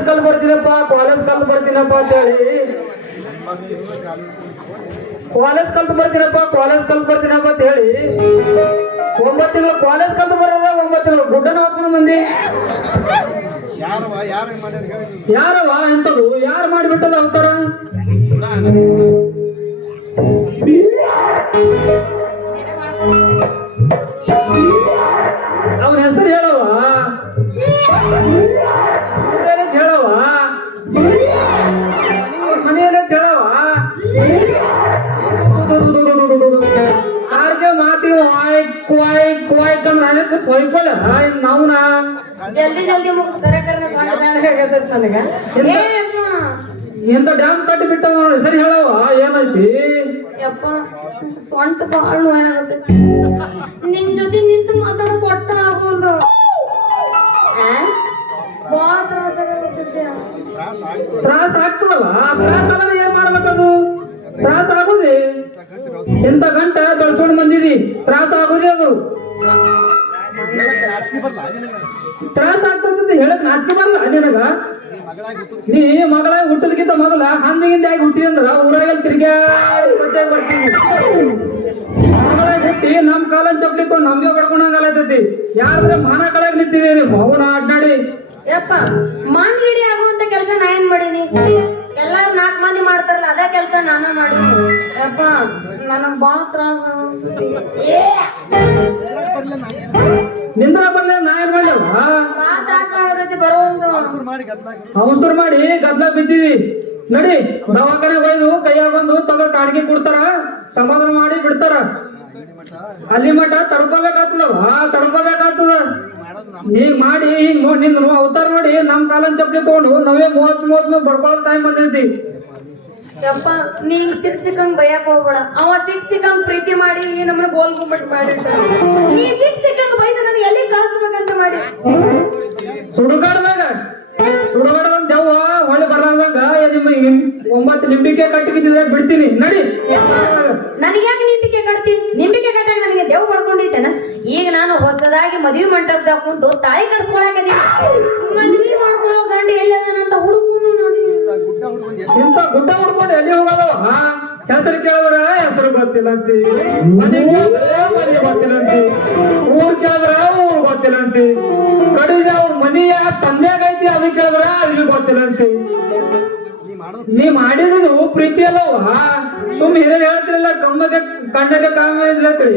College ಕಲ್ ಬರ್ತೀನಪ್ಪ ಅಂತ ಹೇಳಿ ಕಾಲೇಜ್ ಕಲ್ತು ಬರ್ತೀನಪ್ಪ ಅಂತ ಹೇಳಿ 9 ತಿಂಗಳು ಕಾಲೇಜ್ ಕಲ್ತು ಬರೋದ 9 ತಿಂಗಳು ಗುಡ್ಡನ ಹಾಕೊಂಡು ಮಂದಿ ಯಾರವ ಇಂಥದ್ದು ಯಾರು ಮಾಡಿಬಿಟ್ಟದ ಅವತಾರ ಅವನ ಹೆಸರು ಹೇಳವ ಹೇಳವ ಮನೆಯಲ್ಲೇ ಹೇಳವ ಆರ್ಗೆ ಮಾತಿ ಹೊಯ್ಕೊಲ್ಲ ನಾವ್ನ ಜಲ್ದಿ ಮುಗಿಸ್ ನನಗ ಎಂತ ಡ್ಯಾಮ್ ಕಟ್ಟಿ ಬಿಟ್ಟವ ಹೆಸರು ಹೇಳವ ಏನೈತಿ ಯಪ್ಪ ಸೊಂಟ ಬಾಳ ನೋವಾಗತ್ತೈತಿ ನಿನ್ ಜೊತೆ ನಿಂತು ಮಾತಾಡಕ್ ಒಟ್ಟ ಆಗೋಲ್ದು ಬಾಳ ತ್ರಾಸ ಆಗ್ತದವ ತ್ರಾಸ ಆದ್ರೆ ಏನ್ ಮಾಡ್ಬೇಕದು ತ್ರಾಸ ಆಗುದಿ ಎಂತ ಗಂಟ ಬೆಳ್ಸ್ಕೊಂಡ್ ಬಂದಿದಿ ತ್ರಾಸ ಆಗುದಿ ಅದು ತ್ರಾಸ ಆಗ್ತದ ಹೇಳಕ್ ನಾಚಿಕೆ ಬರಲ್ಲ ನಿನಗ ನೀ ಮಗಳಾಗಿ ಹುಟ್ಟದಕ್ಕಿಂತ ಮೊದಲ ಹಂದಿಗಿಂದ ಆಗಿ ಹುಟ್ಟಿ ಅಂದ್ರ ಊರಾಗ ತಿರ್ಗಾಡಿ ಬರ್ತೀವಿ ಮಗಳಾಗಿ ಹುಟ್ಟಿ ನಮ್ ಕಾಲನ್ ಚಪ್ಪಲಿ ಕೊಂಡು ನಮ್ಗೆ ಬಡ್ಕೊಂಡಂಗಲೈತೈತಿ ಯಾರಾದ್ರೆ ಮಾನ ಕಳಾಗಿ ನಿಂತಿದೀನಿ ಮೌನ ಅಡ್ಡಾಡಿ ಯಪ್ಪ ಮಾನ್ ಗಿಡಿ ಆಗುವಂತ ಕೆಲಸ ನಾ ಏನ್ ಮಾಡೀನಿ ಎಲ್ಲಾರು 4 ಮಂದಿ ಮಾಡ್ತಾರಲ್ಲ ಅದೇ ಕೆಲಸ ನಾನ ಮಾಡೀನಿ ಯಪ್ಪ ನನಗ್ ಬಾಳ ತ್ರಾಸ ನಿಂದ್ರ ಬರ್ಲಿ ನಾ ಏನ್ ಮಾಡ್ಲವ ಬಾಳ ತ್ರಾಸ ಆಗತೈತಿ ಬರೋದು ಅವಸರ ಮಾಡಿ ಗದ್ಲ ಬಿದ್ದೀವಿ ನಡಿ ದವಾಖಾನೆ ಒಯ್ದು ಕೈಯಾಗ ಬಂದು ತಗ ಕಾಡಿಗೆ ಕೊಡ್ತಾರ ಸಮಾಧಾನ ಮಾಡಿ ಬಿಡ್ತಾರ ಅಲ್ಲಿ ಮಠ ತಡ್ಕೋಬೇಕಾಗ್ತದ ನೀ ಮಾಡಿ ಹಿಂಗ್ ನಿಂದ ಅವತಾರ ನೋಡಿ ನಮ್ ಕಾಲನ್ ಚಪ್ಪಲಿ ತಗೊಂಡು ನಾವೇ 30 ಬಡ್ಕೊಳ್ಳೋ ಟೈಮ್ ಬಂದೈತಿ ಯಪ್ಪ ನೀ ಸಿಕ್ಕಂಗ್ ಬಯಕ್ ಹೋಗ್ಬೇಡ ಅವ ಸಿಕ್ಕಂಗ್ ಪ್ರೀತಿ ಮಾಡಿ ಈ ನಮ್ಮನ್ನ ಗೋಲ್ ಗುಮ್ಮಟ್ ಮಾಡಿಟ್ಟ ನೀ ಸಿಕ್ಕಂಗ್ ಬೈದ ನನಗೆ ಎಲ್ಲಿ ಕಳ್ಸ್ಬೇಕಂತ ಮಾಡಿ ಸುಡುಗಾಡ್ದಾಗ ದೆವ್ವ ಹೊಳೆ ಬರಲಾರ್ದಾಗ 9 ನಿಂಬಿಕೆ ಕಟ್ಟಿಸಿದ್ರೆ ಬಿಡ್ತೀನಿ ನಡಿ ನನಗ್ಯಾಕೆ ನಿಂಬಿಕೆ ಕಟ್ಟಾಗ ನನಗೆ ದೇವ್ ಪಡ್ಕೊಂಡಿದ್ದೇನ ಈಗ ನಾನು ಹೊಸದಾಗಿ ಮದ್ವಿ ಮಂಟಪದಾಗ ಕುಂತು ತಾಯಿ ಕಟ್ಸ್ಕೊಳಕದೀನಿ ಮದ್ವಿ ಮಾಡ್ಕೊಳ್ಳೋ ಗಂಡ ಎಲ್ಲದನಂತ ಹುಡುಗನು ನೋಡಿ ಇಂತ ಗುಡ್ಡ ಹುಡ್ಕೊಂಡು ಎಲ್ಲಿ ಹೋಗಲ್ಲವ ಹೆಸರು ಕೇಳಿದ್ರ ಹೆಸರು ಗೊತ್ತಿಲ್ಲ ಅಂತಿ ಮನೆ ಗೊತ್ತಿಲ್ಲ ಅಂತಿ ಊರ್ ಕೇಳಿದ್ರ ಊರ್ ಗೊತ್ತಿಲ್ಲ ಅಂತಿ ಕಡಿದ ಅವ್ರ ಮನೆಯ ಸಂಧ್ಯಾಗ ಐತಿ ಅದಕ್ಕೆ ಕೇಳಿದ್ರ ಅಲ್ಲಿ ಗೊತ್ತಿಲ್ಲ ಅಂತಿ ನೀ ಮಾಡಿದ್ರು ಪ್ರೀತಿ ಅಲ್ಲವ ಸುಮ್ ಹಿರಿಯ ಹೇಳ್ತಿರಲ್ಲ ಕಣ್ಣಗೆ ಕಾಮ ಇದ್ಲತ್ರಿ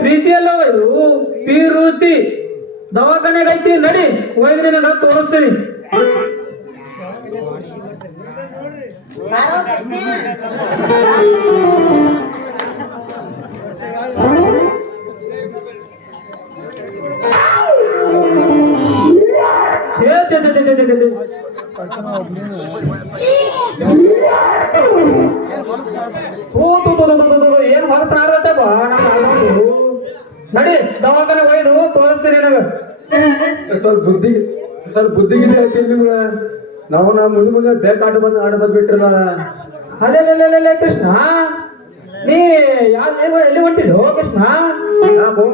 ಪ್ರೀತಿ ಅಲ್ಲವ ಇದು ಪೀರುತಿ ದವಾಖಾನೆಗೆ ಐತಿ ನಡಿ ಹೋಯ್ದ್ರಿ ನಾನು ತೋರಿಸ್ತೀನಿ ಏನ್ ಹೊರಸಾರತ್ತಪ್ಪ ನಡಿ ದವಾಖಾನೆ ಒಯ್ದು ತೋರಿಸ್ತೀನಿ ನನಗ ಸ್ವಲ್ಪ ಬುದ್ಧಿಗಿದೆ ಐತಿ ನಿಮ್ಗ ನಾವು ಮುಂದೆ ಬೇಕಾಡು ಬಂದ್ಬಿಟ್ರಲ್ಲ ಅಲ್ಲೇ ಕೃಷ್ಣ ನೀ ಎಲ್ಲಿ ಹೊಂಟಿದ್ದು ಕೃಷ್ಣ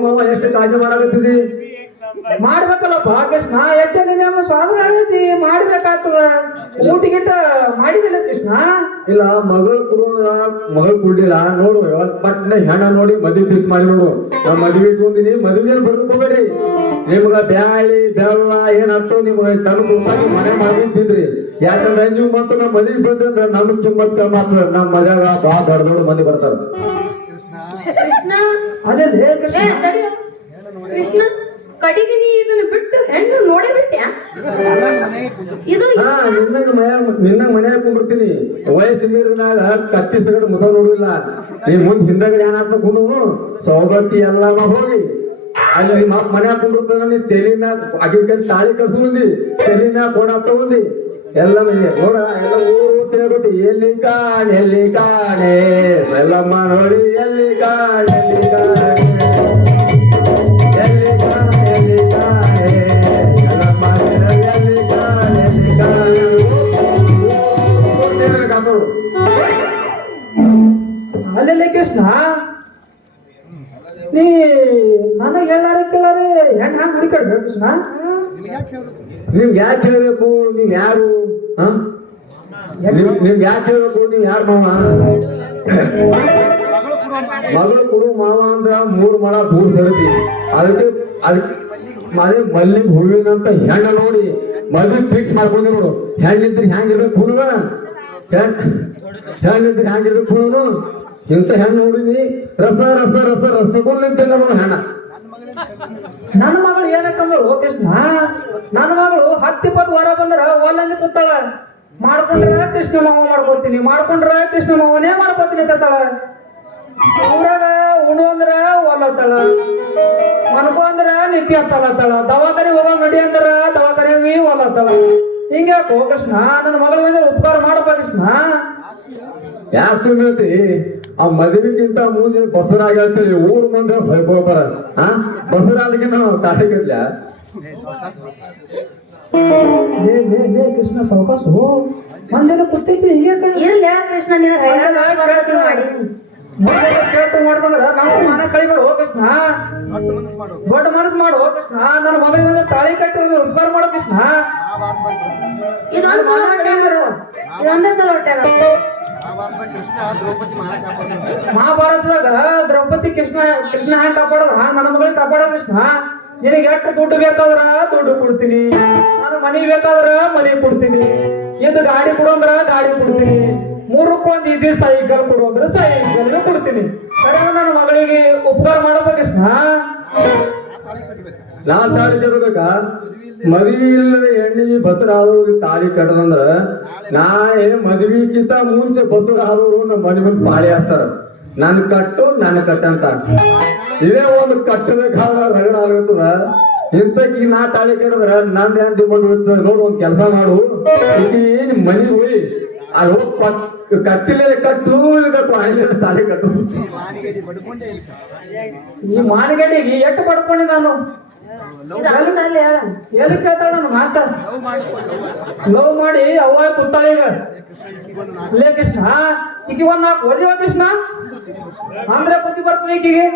ಮಾವ ಎಷ್ಟು ಕಾಳಜಿ ಮಾಡಾಕತ್ತಿದಿ ಮಾಡ್ಬೇಕಲ್ಲಪ್ಪ ಕೃಷ್ಣ ಎಷ್ಟೇ ನಮ್ಮ ಸ್ವಾದ್ರ ಆಗೈತಿ ಮಾಡ್ಬೇಕಾಗ್ತದ ಊಟಿಗಿಂತ ಮಾಡಿದಿಲ್ಲ ಕೃಷ್ಣ ಇಲ್ಲ ಮಗಳು ಕುಡಿಲ್ಲ ನೋಡು ಪಟ್ನ ಹೆಣ ನೋಡಿ ಮದ್ವಿ ಫಿಕ್ಸ್ ಮಾಡಿ ನೋಡು ನಾ ಮದ್ವಿ ಇಟ್ಕೊಂಡಿನಿ ಮದ್ವೆ ಬರ್ಕೋಬೇಡ್ರಿ ನಿಮ್ಗ ಬ್ಯಾಳಿ ಬೆಲ್ಲ ಏನ್ ಹತ್ತೋ ನಿಮ್ಗೆ ತಲೆ ಮುಟ್ಟಾಗಿ ಮನೆ ಮಾಡಿ ತಿನ್ರಿ ಯಾಕಂದ್ರೆ ನೀವು ಮತ್ತು ನಮ್ಮ ಮದ್ವಿ ಬಂದ್ರೆ ನಮ್ಗ್ ಕಿಮ್ಮತ್ ಮಾತ್ರ ನಮ್ಮ ಮನ್ಯಾಗ ಬಹಳ ದೊಡ್ಡ ಮಂದಿ ಬರ್ತಾರ ಅದೇ ಕೃಷ್ಣ ಕೃಷ್ಣ ಕಡಿಗೆ ನೀ ಇದನ್ನ ಬಿಟ್ಟು ಹೆಣ್ಣು ನೋಡಿ ಬಿಟ್ಟ್ಯಾ ಇದು ನಿನ್ನ ಮನ್ಯಾಗ ಕುಂಬಿಡ್ತೀನಿ ವಯಸ್ಸು ಮೀರಿನಾಗ ಕತ್ತಿ ಸಗಡ್ ಮುಸ ನೋಡಿಲ್ಲ ನೀ ಮುಂದ್ ಹಿಂದಗಡೆ ಏನಾಗ್ತ ಕುಂಡು ಸೌಗತಿ ಎಲ್ಲ ಹೋಗಿ ಅಲ್ಲಿ ಮನ್ಯಾಗ ಕುಂಬಿಡ್ತಾನ ನೀ ತೆಲಿನ ಅಗಿನ ತಾಳಿ ಕಳ್ಸುಂದಿ ತೆಲಿನ ಕೋಣ ತಗೊಂಡಿ ಎಲ್ಲ ನೋಡ ಎಲ್ಲ ಊರು ತಿಳ್ಕೊತಿ ಎಲ್ಲಿ ಕಾಣೆ ಎಲ್ಲಮ್ಮ ನೋಡಿ ಎಲ್ಲಿ ಕಾಣೆ ಅಲ್ಲೆಲ್ಲ ಕೃಷ್ಣ ನೀ ನನಗೆ ಹೇಳಾರೆ ಕೇಳಾರೆ ಹೆಣ್ಣು ಹಂಗೆ ಹುಡುಕಾಡ್ಬೇಕು ಕೃಷ್ಣ ನಿಮ್ಗೆ ಯಾಕೆ ಹೇಳ್ಬೇಕು ನೀವ್ ಯಾರು ಹ? ನಿಮ್ಗೆ ಯಾಕೆ ಹೇಳ್ಬೇಕು ನೀವ್ ಯಾರು ಮಾವ ಮಗಳು ಕೊಡು ಮಾವ ಅಂದ್ರ 3 ಮಳ ದೂರ ಸರತಿ ಅದಕ್ಕೆ ಮಲ್ಲಿ ಹೂವಿನಂತ ಹೆಣ್ಣ ನೋಡಿ ಮದ್ವೆ ಫಿಕ್ಸ್ ಮಾಡ್ಕೊಂಡಿ ನೋಡು ಹೆಣ್ಣಿದ್ರೆ ಹೆಂಗಿರ್ಬೇಕು ಹುಡುಗ ಹೆಣ್ಣಿದ್ರೆ ಹೆಂಗಿರ್ಬೇಕು ಹುಡುಗನು ಇಂತ ಹೆಣ್ಣು ನೋಡಿನಿ ರಸ ರಸ ರಸ ರಸಗುಲ್ಲ ಹೆಣ್ಣ ನನ್ನ ಮಗಳು ಏನಕ್ಕಂದ್ರು ಓ ಕೃಷ್ಣ ನನ್ನ ಮಗಳು 10-20 ವಾರ ಬಂದ್ರ ಒಲ್ಲಂದಿ ಕೂತಾಳ ಮಾಡ್ಕೊಂಡ್ರ ಕೃಷ್ಣ ಮಾವ ಮಾಡ್ಕೋತೀನಿ ಮಾಡ್ಕೊಂಡ್ರ ಕೃಷ್ಣ ಮಾವನೇ ಮಾಡ್ಕೋತೀನಿ ಅಂತಾಳ ಊರಾಗ ಉಣು ಅಂದ್ರ ಒಲ್ಲತ್ತಾಳ ಮನ್ಕೋ ಅಂದ್ರ ನಿತ್ಯ ಅಂತಲತ್ತಾಳ ದವಾಖಾನೆ ಹೋಗೋ ನಡಿ ಅಂದ್ರ ದವಾಖಾನೆಗೆ ಒಲ್ಲತ್ತಾಳ ಹಿಂಗ್ಯಾಕೋ ಕೃಷ್ಣ ನನ್ನ ಮಗಳಿಗೆ ಉಪಕಾರ ಮಾಡಪ್ಪ ಕೃಷ್ಣ ಯಾರು ಸುಮ್ಮತಿ ಆ ಮದುವೆಗಿಂತ ಮುಂಚೆ ಬಸರಾಗಿ ಹೇಳ್ತೀವಿ ಊರ್ ಮಂದಿ ಹೊಯ್ಕೊಳ್ತಾರ ಆ ಬಸರಾದಕ್ಕೆ ನಾವು ತಾಟಿಗಿರ್ಲ ಲೇ ಕೃಷ್ಣ ಸಾವಕಾಸು ಮಂದಿನ ಕೂತೈತಿ ಹಿಂಗ್ಯಾಕ ಇರ್ಲಿ ಕೃಷ್ಣ ನಿನಗೆ ಹೈರಾಣ ಬರೋದು ಮಾಡೀನಿ ಕೇಳ್ತು ಮಾಡ್ತಂದ್ರ ನಾವು ಮಾನ ಕಳಿಬೇಡ ಹೋ ಕೃಷ್ಣ ದೊಡ್ಡ ಮನಸ್ಸು ಮಾಡು ಹೋ ಕೃಷ್ಣ ನನ್ನ ಮಗಳಿಗೆ ಒಂದು ತಾಳಿ ಕಟ್ಟಿ ಉಪಕಾರ ಮಾಡೋ ಕೃಷ್ಣ ಇದೊಂದು ಇದೊಂದೇ ಸಲ ಹೊಟ್ಟೆ ಮಹಾಭಾರತದಾಗ ದ್ರೌಪದಿ ಕೃಷ್ಣ ಹೆಂಗ್ ಕಾಪಾಡೋದ ನನ್ನ ಮಗಳಿಗೆ ಕಾಪಾಡೋ ಕೃಷ್ಣ ನಿನಗೆ ಎಷ್ಟು ದುಡ್ಡು ಬೇಕಾದ್ರ ದುಡ್ಡು ಕೊಡ್ತೀನಿ ನನ್ನ ಮನಿ ಬೇಕಾದ್ರ ಮನಿ ಕೊಡ್ತೀನಿ ಇದು ಗಾಡಿ ಕೊಡು ಅಂದ್ರ ಗಾಡಿ ಕೊಡ್ತೀನಿ 3ಕ್ಕೆ1 ಇದು ಸೈಕಲ್ ಕೊಡು ಅಂದ್ರೆ ಸೈಕಲ್ ಕೊಡ್ತೀನಿ ಕರೆ ನನ್ನ ಮಗಳಿಗೆ ಉಪಕಾರ ಮಾಡಪ್ಪ ಕೃಷ್ಣ ನಾ ತಾಳಿ ಕಟ್ಟಬೇಕಾ ಮದ್ವಿ ಇಲ್ಲದ ಹೆಣ್ಣಿಗೆ ಬಸರಾದವ್ರಿಗೆ ತಾಳಿ ಕಟ್ಟದಂದ್ರ ನಾಳೆ ಮದ್ವಿಗಿಂತ ಮುಂಚೆ ಬಸರಾದವ್ರು ನಮ್ಮ ಮನೆ ಮುಂದೆ ಪಾಳಿ ಹಾಸ್ತಾರ ನನ್ ಕಟ್ಟು ನನ್ನ ಕಟ್ಟಂತ ಇದೇ ಒಂದು ಕಟ್ಟಬೇಕಾದ್ರ ರಗಡ ಆಗುತ್ತದ ಇಂತಕಿ ನಾ ತಾಳಿ ಕಟ್ಟಿದ್ರ ನಂದ್ ಏನ್ ಡಿಮಾಂಡ್ ಬೀಳ್ತದ ನೋಡು ಒಂದ್ ಕೆಲಸ ಮಾಡು ಏನ್ ಮನಿ ಹೋಗಿ ಅಲ್ಲಿ ಹೋಗಿ ಕಟ್ಟಿಲೆ ಕಟ್ಟು ತಾಳಿ ಕಟ್ಟು ಈ ಮಾನಗಡಿಗೆ ಎಷ್ಟು ಪಡ್ಕೊಂಡಿ ನಾನು ಎಲ್ಲಿ ಕೇಳ್ತಾಳ ನಾನು ಮಾತ ಲವ್ ಮಾಡಿ ಅವ್ವ ಕೂತಾಳ ಈಗ ಲೇ ಕೃಷ್ಣ ಈಗ ಒಂದ್ 4 ಓದಿವ ಕೃಷ್ಣ ಅಂದ್ರೆ ಬುದ್ಧಿ ಬರ್ತದೆ ಈಗಿಗೆ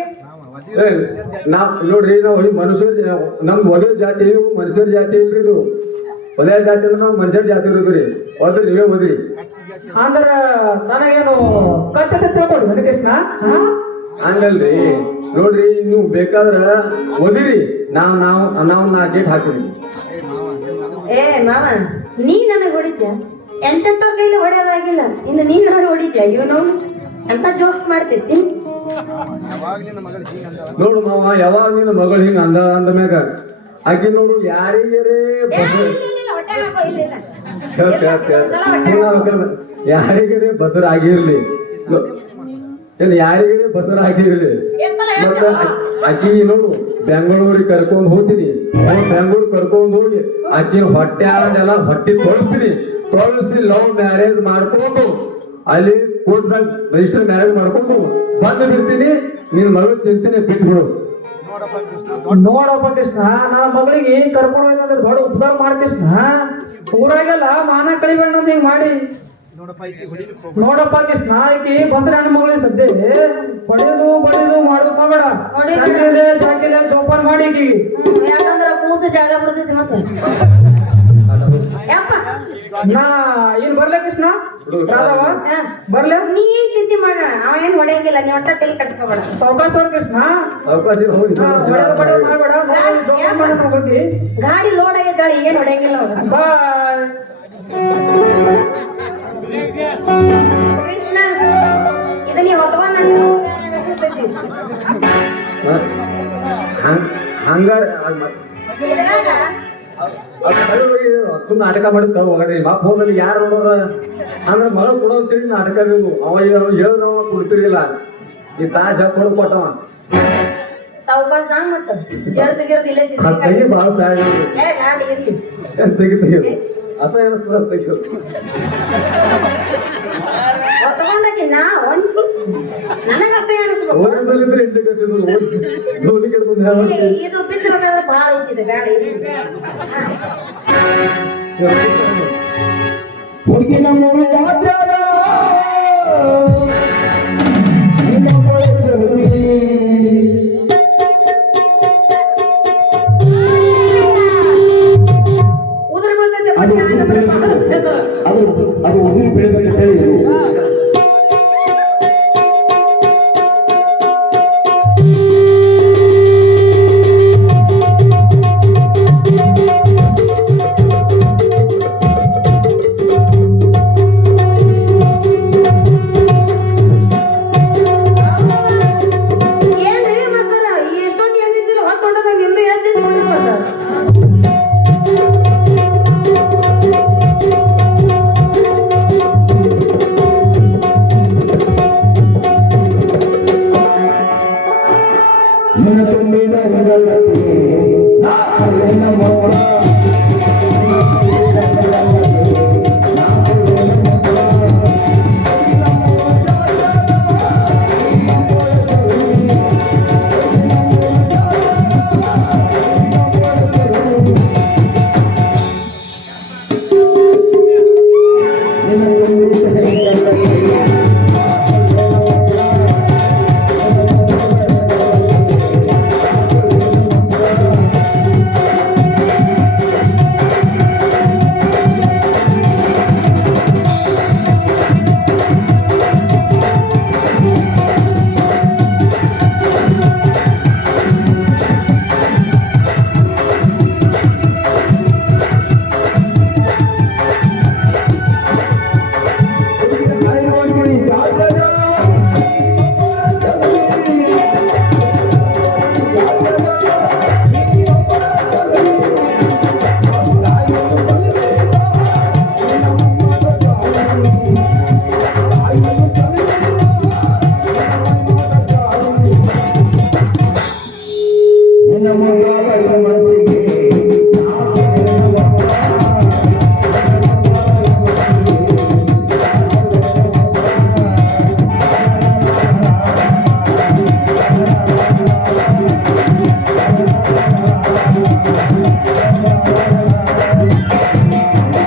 ನಾವ್ ನೋಡ್ರಿ ನಾವು ಮನುಷ್ಯರ ನಮ್ದು ಒದೇ ಜಾತಿ ಮನುಷ್ಯರ ಜಾತಿ ಇಲ್ರಿ ಇದು ಒದೇ ಜಾತಿ ಅಂದ್ರೆ ನಾವು ಮನುಷ್ಯರ ಜಾತಿ ಇರೋದ್ರಿ ಓದ್ರಿ ನೀವೇ ಓದ್ರಿ ಅಂದ್ರ ನನಗೇನು ಕರ್ತವ್ಯ ತಿಳ್ಕೊಡ್ರಿ ಕೃಷ್ಣ ಹಂಗಲ್ರಿ ನೋಡ್ರಿ ನೀವು ಬೇಕಾದ್ರ ಓದಿರಿ ನಾವು 4 ಗೇಟ್ ಹಾಕಿರಿ ಏ ಮಾವ ನೀ ನನಗೆ ಹೊಡಿತ್ಯ ಎಂತೆಂತ ಕೈಲಿ ಹೊಡೆಯೋದಾಗಿಲ್ಲ ಇನ್ನು ನೀ ನನಗೆ ಹೊಡಿತ್ಯ ಇವನು ಅಂತ ಜೋಕ್ಸ್ ಮಾಡ್ತೈತಿ ನೋಡು ಮಾವ ಯಾವಾಗ ನಿನ್ನ ಮಗಳು ಹಿಂಗ ಅಂದ ಮ್ಯಾಗ ಆಕಿ ನೋಡು ಯಾರಿಗರೇ ಯಾರಿಗರೇ ಬಸರ ಆಗಿರ್ಲಿ ಏನ್ ಯಾರಿಗರೇ ಬಸರ ಆಗಿರ್ಲಿ ಮತ್ತ ಆಕಿ ನೋಡು ಬೆಂಗಳೂರಿಗೆ ಕರ್ಕೊಂಡ್ ಹೋಗ್ತೀನಿ ಬೆಂಗಳೂರು ಕರ್ಕೊಂಡ್ ಹೋಗಿ ಆಕಿ ಹೊಟ್ಟೆ ಎಲ್ಲ ಹೊಟ್ಟೆ ತೊಳಸಿ ಲವ್ ಮ್ಯಾರೇಜ್ ಮಾಡ್ಕೊಂಡು ಅಲ್ಲಿ ಕೋರ್ಟ್ದಾಗ ರಿಜಿಸ್ಟರ್ ಮ್ಯಾರೇಜ್ ಮಾಡ್ಕೊಂಡು ಬಂದು ಬಿಡ್ತೀನಿ ನಿನ್ ಮಗಳು ಚಿಂತನೆ ಬಿಟ್ಬಿಡು ನೋಡಪ್ಪ ಕೃಷ್ಣ ನನ್ನ ಮಗಳಿಗೆ ಕರ್ಕೊಂಡು ಹೋಯ್ತಂದ್ರೆ ದೊಡ್ಡ ಉಪಕಾರ ಮಾಡಿ ಕೃಷ್ಣ ಊರಾಗೆಲ್ಲ ಮಾನ ಕಳಿಬೇಡ ಹಿಂಗ್ ಮಾಡಿ ನೋಡಪ್ಪ ಕೃಷ್ಣ ಆಕಿ ಬಸರ ಹೆಣ್ಣು ಮಗಳಿಗೆ ಸದ್ಯ ಬಡಿದು ಮಾಡೋದು ಮಾಡಬೇಡ ಚಾಕಿಲೆ ಜೋಪಾನ ಮಾಡಿ ಈಕಿಗೆ ಯಾಕಂದ್ರ ಕೂಸು ಜಾಗ ಬಿಡ್ತೈತಿ ಮತ್ತೆ ಯಪ್ಪ ನಾ ಏನ್ ಬರ್ಲೆ ಕೃಷ್ಣ ರಾಧವ ಬರ್ಲೆ ನೀ ಏನ್ ಚಿಂತೆ ಮಾಡೋಣ ಅವ ಏನ್ ಹೊಡೆಯಂಗಿಲ್ಲ ನೀ ಒಟ್ಟ ತಲೆ ಕಟ್ಸ್ಕೊಬೇಡ ಸಾವಕಾಶ ಕೃಷ್ಣ ಅವಕಾಶ ಹೋಗಿ ಮಾಡ್ಬೇಡ ಜೋಪಾನ ಮಾಡಿ ಹೋಗಿ ಗಾಡಿ ಲೋಡ್ ಆಗಿದ್ದಾಳೆ ಏನ್ ಹೊಡೆಯಂಗಿಲ್ಲ ಅವಾಗ ಬಾಯ್ ಕೃಷ್ಣ ಇದು ನೀ ಹೊತ್ಕೊಂಡ್ ಹಂಗಾರ ಇದ್ರಾಗ ಸುಮ್ಮನೆ ನಾಟಕ ಮಾಡುತ್ತ ಹೋಗ್ರಿ ಮಾ ಫೋನಲ್ಲಿ ಯಾರು ನೋಡೋರ ಅಂದ್ರೆ ಮಗ ಕೊಡೋಂತೀರಿ ನಾಟಕ ಅವ ಹೇಳಿದ್ರವ ಕೊಡ್ತಿರ್ಲಿಲ್ಲ ಈ ತಾಜ್ ಹಾಕೊಂಡು ಕೊಟ್ಟವ ಸಾವುಕಾರ ಸಾಂಗ್ ಮತ್ತ ಜರ್ದು ಗಿರ್ದು ಇಲ್ಲೇ ತೆಗಿ ಭಾಳ ಸಾಯ ಏ ನಾಡಿ ಇರ್ಲಿ ತೆಗಿ ಅಸ ಏನಿಸ್ತದ ತೆಗಿ ಹೊತ್ಕೊಂಡಾಕಿ ನಾ ನನಗ ಅಸಹ್ಯ ಅನಿಸ್ಬೇಕು ಓದಿದ್ರೆ ಇಂಟಿ ಕಟ್ಟಿದ್ರು ಓದಿ ಕೆಡ್ತಂದ ಇದು ಬಿತ್ತಬೇಕಾದ್ರೆ ಭಾಳ ಐತಿದೆ ಬೇಡ ಇರ್ಲಿ ಹುಡುಗಿ ನಮ್ಮೂರು ಜಾತ್ರೆ